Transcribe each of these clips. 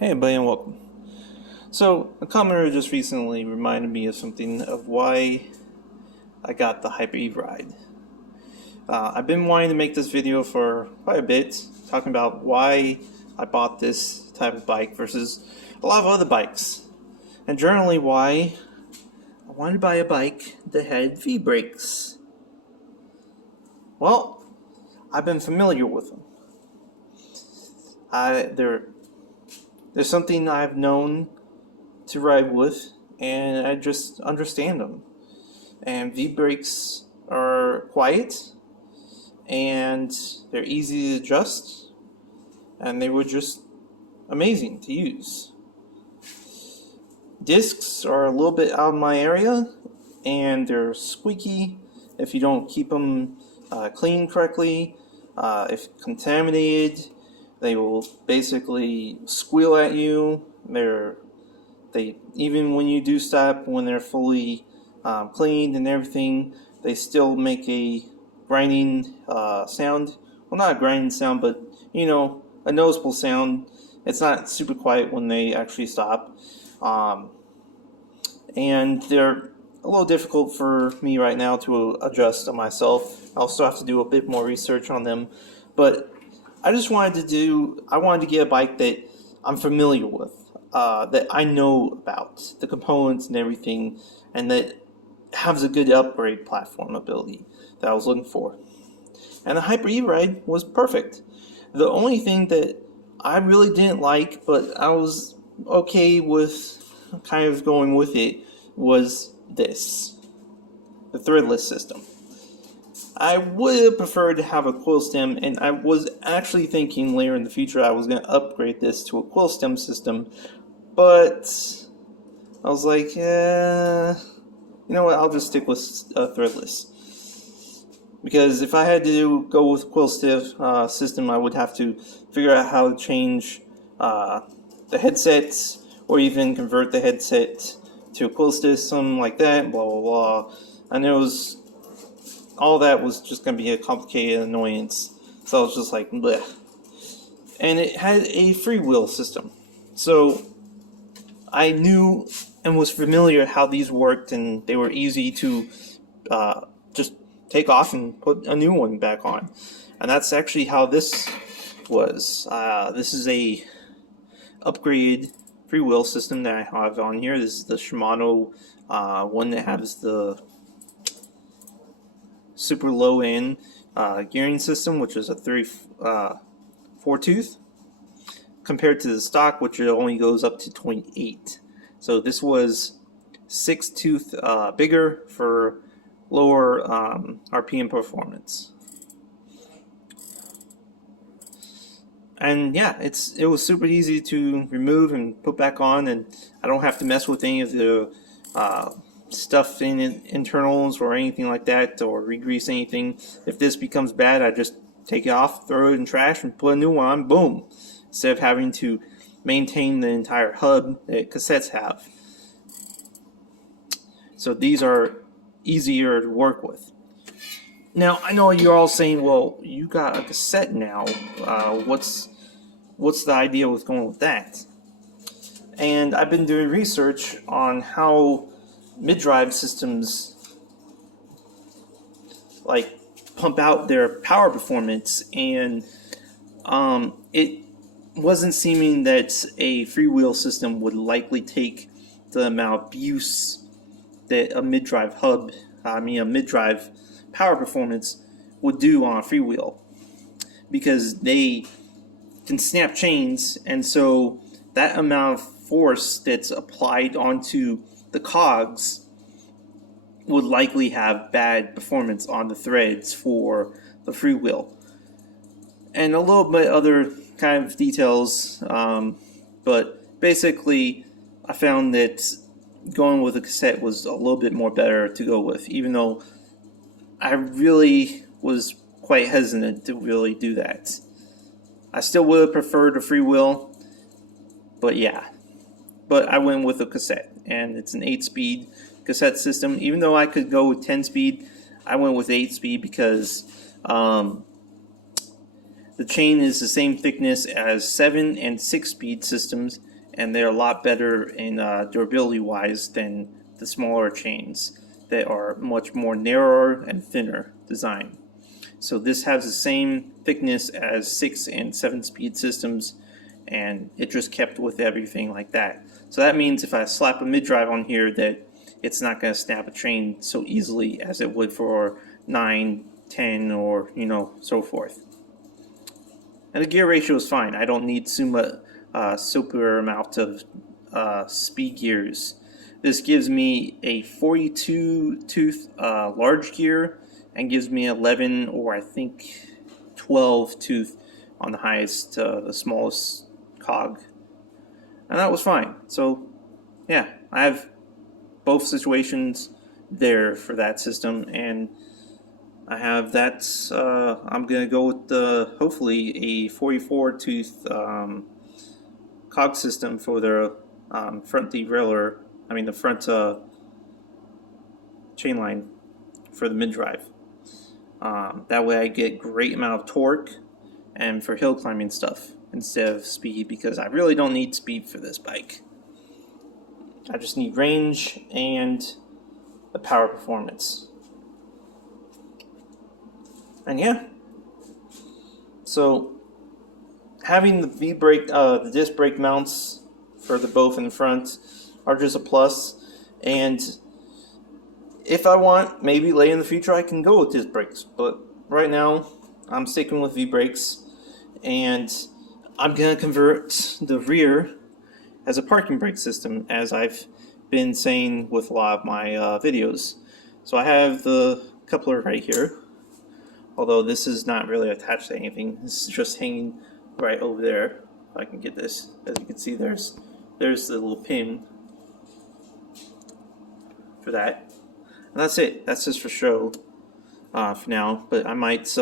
Hey everybody and welcome. So, a commenter just recently reminded me of something of why I got the Hyper E ride. I've been wanting to make this video for quite a bit, talking about why I bought this type of bike versus a lot of other bikes. And generally why I wanted to buy a bike that had V-brakes. Well, I've been familiar with them. There's something I've known to ride with, and I just understand them. And V-brakes are quiet, and they're easy to adjust, and they were just amazing to use. Discs are a little bit out of my area, and they're squeaky if you don't keep them clean correctly. If contaminated, they will basically squeal at you. They even when you do stop, when they're fully cleaned and everything, they still make a grinding sound. Well, not a grinding sound, but you know, a noticeable sound. It's not super quiet when they actually stop. And they're a little difficult for me right now to adjust on myself. I'll still have to do a bit more research on them, but I wanted to get a bike that I'm familiar with, that I know about, the components and everything, and that has a good upgrade platform ability that I was looking for. And the Hyper E ride was perfect. The only thing that I really didn't like, but I was okay with kind of going with it, was this, the threadless system. I would have preferred to have a coil stem, and I was actually thinking later in the future I was going to upgrade this to a coil stem system, but I was like, you know what, I'll just stick with threadless. Because if I had to go with a coil stem system, I would have to figure out how to change the headset, or even convert the headset to a coil system like that, blah blah blah. And it was all that was just going to be a complicated annoyance. So I was just like, bleh. And it had a freewheel system. So I knew and was familiar how these worked, and they were easy to just take off and put a new one back on. And that's actually how this was. This is a upgraded freewheel system that I have on here. This is the Shimano one that has the super low end gearing system, which is a 4 tooth, compared to the stock, which it only goes up to 28. So this was 6 tooth bigger for lower RPM performance. And yeah, it was super easy to remove and put back on, and I don't have to mess with any of the stuff in internals or anything like that, or re-grease anything. If this becomes bad, I just take it off, throw it in trash, and put a new one on, boom, instead of having to maintain the entire hub that cassettes have. So these are easier to work with. Now, I know you're all saying, well, you got a cassette now, what's the idea with going with that? And I've been doing research on how mid-drive systems like pump out their power performance, and it wasn't seeming that a freewheel system would likely take the amount of abuse that a mid-drive power performance would do on a freewheel, because they can snap chains, and so that amount of force that's applied onto the cogs would likely have bad performance on the threads for the freewheel. And a little bit other kind of details, but basically I found that going with a cassette was a little bit more better to go with, even though I really was quite hesitant to really do that. I still would have preferred a freewheel, but yeah. But I went with a cassette, and it's an 8-speed cassette system. Even though I could go with 10-speed, I went with 8-speed because the chain is the same thickness as 7 and 6-speed systems, and they're a lot better in durability wise than the smaller chains that are much more narrower and thinner design. So this has the same thickness as 6 and 7 speed systems, and it just kept with everything like that. So that means if I slap a mid-drive on here, that it's not going to snap a chain so easily as it would for 9, 10, or so forth. And the gear ratio is fine. I don't need super amount of speed gears. This gives me a 42 tooth large gear and gives me 11 or I think 12 tooth on the highest, the smallest cog. And that was fine. So yeah, I have both situations there for that system, and I have that. I'm gonna go with hopefully a 44 tooth cog system for the front derailleur. I mean the front chain line for the mid drive. That way I get great amount of torque and for hill climbing stuff instead of speed, because I really don't need speed for this bike. I just need range and the power performance. And yeah, so having the V-brake, the disc brake mounts for the both in the front are just a plus. And if I want, maybe later in the future I can go with disc brakes, but right now I'm sticking with V-brakes, and I'm gonna convert the rear as a parking brake system, as I've been saying with a lot of my videos. So I have the coupler right here, although this is not really attached to anything. This is just hanging right over there. If I can get this, as you can see, there's the little pin for that, and that's it. That's just for show for now. But I might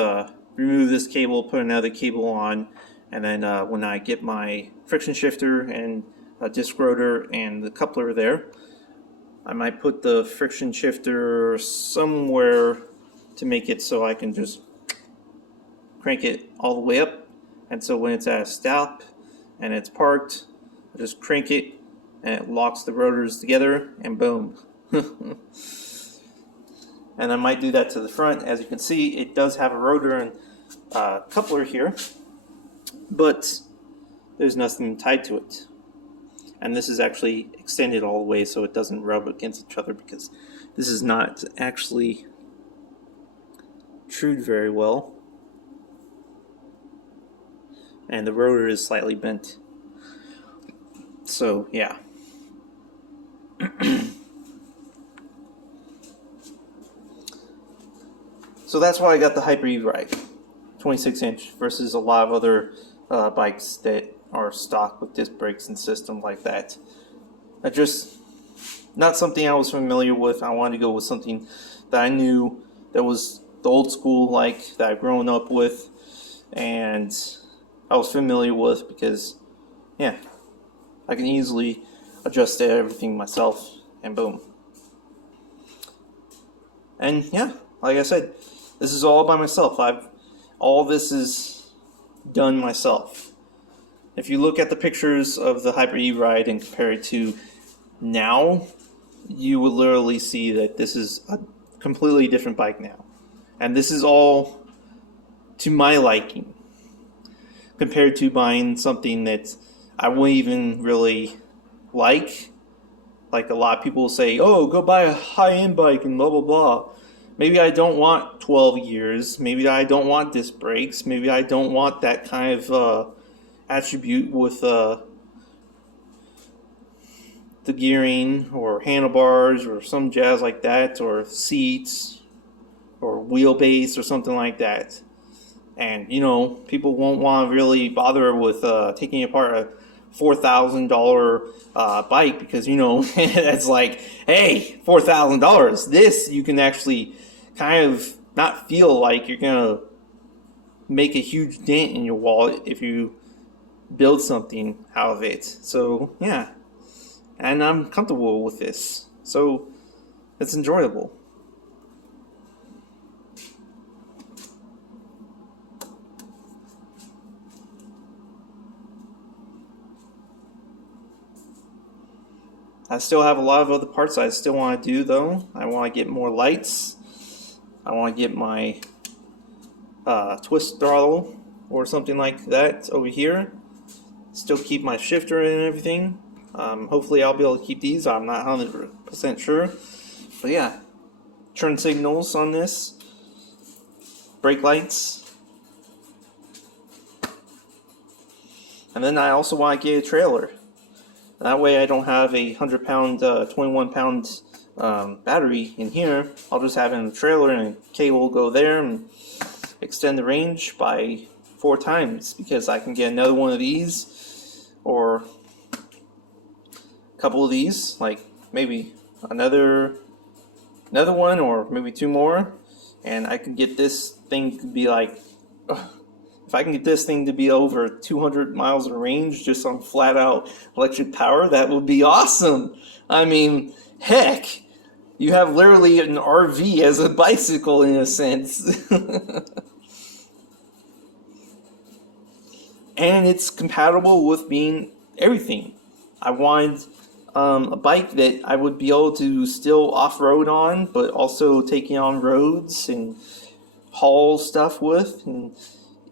remove this cable, put another cable on, and then when I get my friction shifter and a disc rotor and the coupler there, I might put the friction shifter somewhere to make it so I can just crank it all the way up, and so when it's at a stop and it's parked, I just crank it and it locks the rotors together, and boom. And I might do that to the front. As you can see, it does have a rotor and coupler here, but there's nothing tied to it. And this is actually extended all the way so it doesn't rub against each other, because this is not actually trued very well. And the rotor is slightly bent. So yeah. So that's why I got the Hyper E-Ride, 26-inch, versus a lot of other bikes that are stock with disc brakes and system like that. I just, not something I was familiar with. I wanted to go with something that I knew that was the old school, like that I've grown up with, and I was familiar with, because yeah, I can easily adjust everything myself, and boom. And yeah, like I said, this is all by myself. All this is done myself. If you look at the pictures of the Hyper E-Ride and compare it to now, you will literally see that this is a completely different bike now. And this is all to my liking, compared to buying something that I wouldn't even really like. Like a lot of people will say, oh, go buy a high-end bike and blah, blah, blah. Maybe I don't want 12 years. Maybe I don't want disc brakes. Maybe I don't want that kind of attribute with the gearing or handlebars or some jazz like that, or seats or wheelbase or something like that. And people won't want to really bother with taking apart a $4,000 bike, because that's like, hey, $4,000. This you can actually kind of not feel like you're gonna make a huge dent in your wallet if you build something out of it. So yeah, and I'm comfortable with this, so it's enjoyable. I still have a lot of other parts I still want to do though. I want to get more lights. I want to get my twist throttle or something like that over here. Still keep my shifter and everything. Hopefully I'll be able to keep these. I'm not 100% sure. But yeah, turn signals on this. Brake lights. And then I also want to get a trailer. That way I don't have a 100-pound, 21-pound battery in here. I'll just have it in the trailer and a cable will go there and extend the range by 4 times, because I can get another one of these or a couple of these, like maybe another one or maybe 2 more, and I can get this thing to be like, if I can get this thing to be over 200 miles of range just on flat out electric power, that would be awesome. I mean, heck, you have literally an RV as a bicycle in a sense. And it's compatible with being everything. I wanted a bike that I would be able to still off-road on, but also take it on roads and haul stuff with. And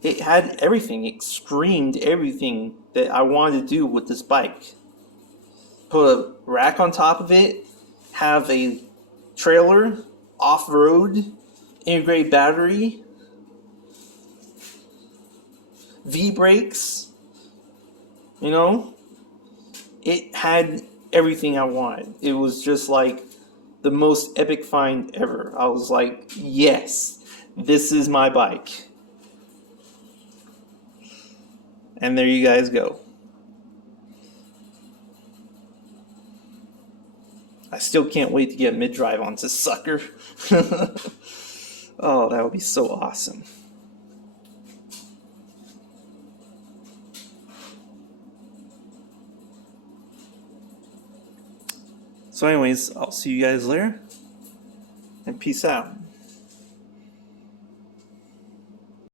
it had everything. It screamed everything that I wanted to do with this bike. Put a rack on top of it, have a trailer, off-road, integrated battery, V-brakes, you know, it had everything I wanted. It was just like the most epic find ever. I was like, yes, this is my bike. And there you guys go. I still can't wait to get mid-drive on this sucker. Oh, that would be so awesome. So anyways, I'll see you guys later, and peace out.